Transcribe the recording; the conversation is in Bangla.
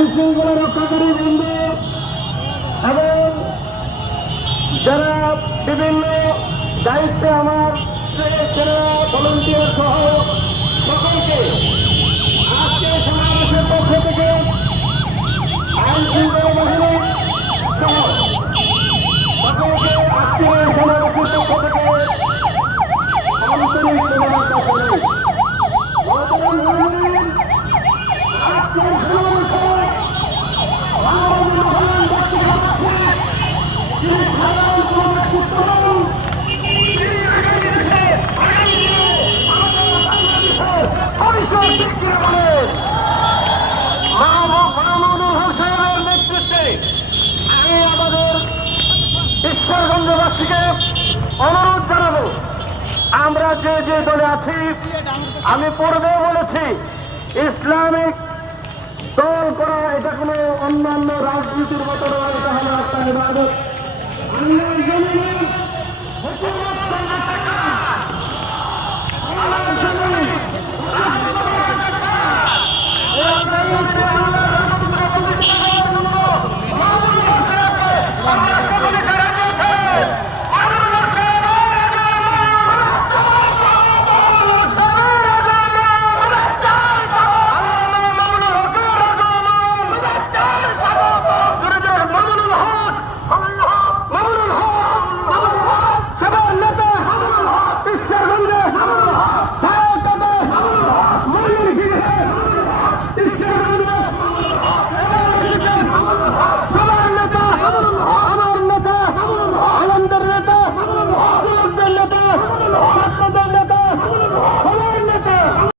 আইন শৃঙ্খলা রক্ষাকারী বৃন্দ এবং যারা বিভিন্ন দায়িত্বে আমার ছেলেরা ভলেন্টিয়ার সহ সকলকে আজকে সমাবেশের পক্ষ থেকে আইন শৃঙ্খলা বাহিনী সহ সকলকে আজকে সমাবেশের পক্ষ থেকে আন্তরিক শুভেচ্ছা জানাই। আজকের সমাবেশে আমি আমাদের ঈশ্বরগঞ্জবাসীকে অনুরোধ জানাবো, আমরা যে যে দলে আছি, আমি পূর্বেও বলেছি ইসলামিক দল করা এটা কোনো অন্যান্য রাজনীতির মতো নয়, এটা হলো একটা ইবাদত। আল্লাহর জমিনে হুকুমত করার টাকা, আল্লাহর